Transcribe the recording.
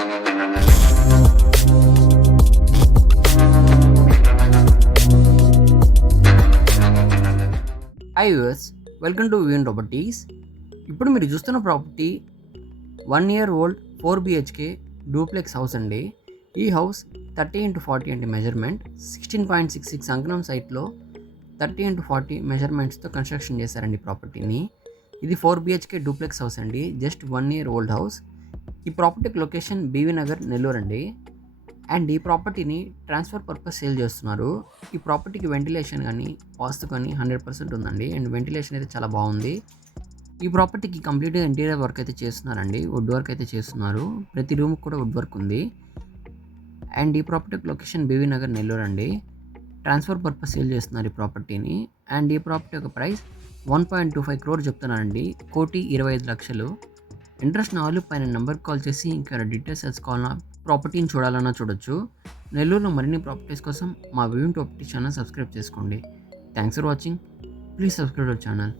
Hi viewers, welcome to VN properties. ఇప్పుడు మీరు చూస్తున్న property 1 year old 4 BHK duplex house అండి. ఈ హౌస్ 30x40 అండి మెజర్మెంట్. 16.66 అంకణం సైట్లో 30x40 మెజర్మెంట్స్తో కన్స్ట్రక్షన్ చేశారండి ప్రాపర్టీని. ఇది 4 BHK డూప్లెక్స్ హౌస్ అండి, జస్ట్ 1 year ఓల్డ్ హౌస్. ఈ ప్రాపర్టీకి లొకేషన్ బీవీ నగర్, నెల్లూరు అండి. అండ్ ఈ ప్రాపర్టీని ట్రాన్స్ఫర్ పర్పస్ సేల్ చేస్తున్నారు. ఈ ప్రాపర్టీకి వెంటిలేషన్ కానీ వాస్తు కానీ 100% ఉందండి. అండ్ వెంటిలేషన్ అయితే చాలా బాగుంది. ఈ ప్రాపర్టీకి కంప్లీట్గా ఇంటీరియర్ వర్క్ అయితే చేస్తున్నారండి, వుడ్ వర్క్ అయితే చేస్తున్నారు. ప్రతి రూమ్కి కూడా వుడ్ వర్క్ ఉంది. అండ్ ఈ ప్రాపర్టీకి లొకేషన్ బీవీ నగర్, నెల్లూరు అండి. ట్రాన్స్ఫర్ పర్పస్ సేల్ చేస్తున్నారు ఈ ప్రాపర్టీని. అండ్ ఈ ప్రాపర్టీ యొక్క ప్రైస్ 1.25 crore చెప్తున్నారండి, 1,25,00,000. ఇంట్రెస్ట్ ఉన్న వాళ్ళు పైన నెంబర్కి కాల్ చేసి ఇంకా డీటెయిల్స్ తెలుసుకోవాలన్నా, ప్రాపర్టీని చూడాలన్నా చూడొచ్చు. నెల్లూరులో మరిన్ని ప్రాపర్టీస్ కోసం మా వివిన్ ప్రాపర్టీ ఛానల్ సబ్స్క్రైబ్ చేసుకోండి. Thanks for watching. Please subscribe our channel.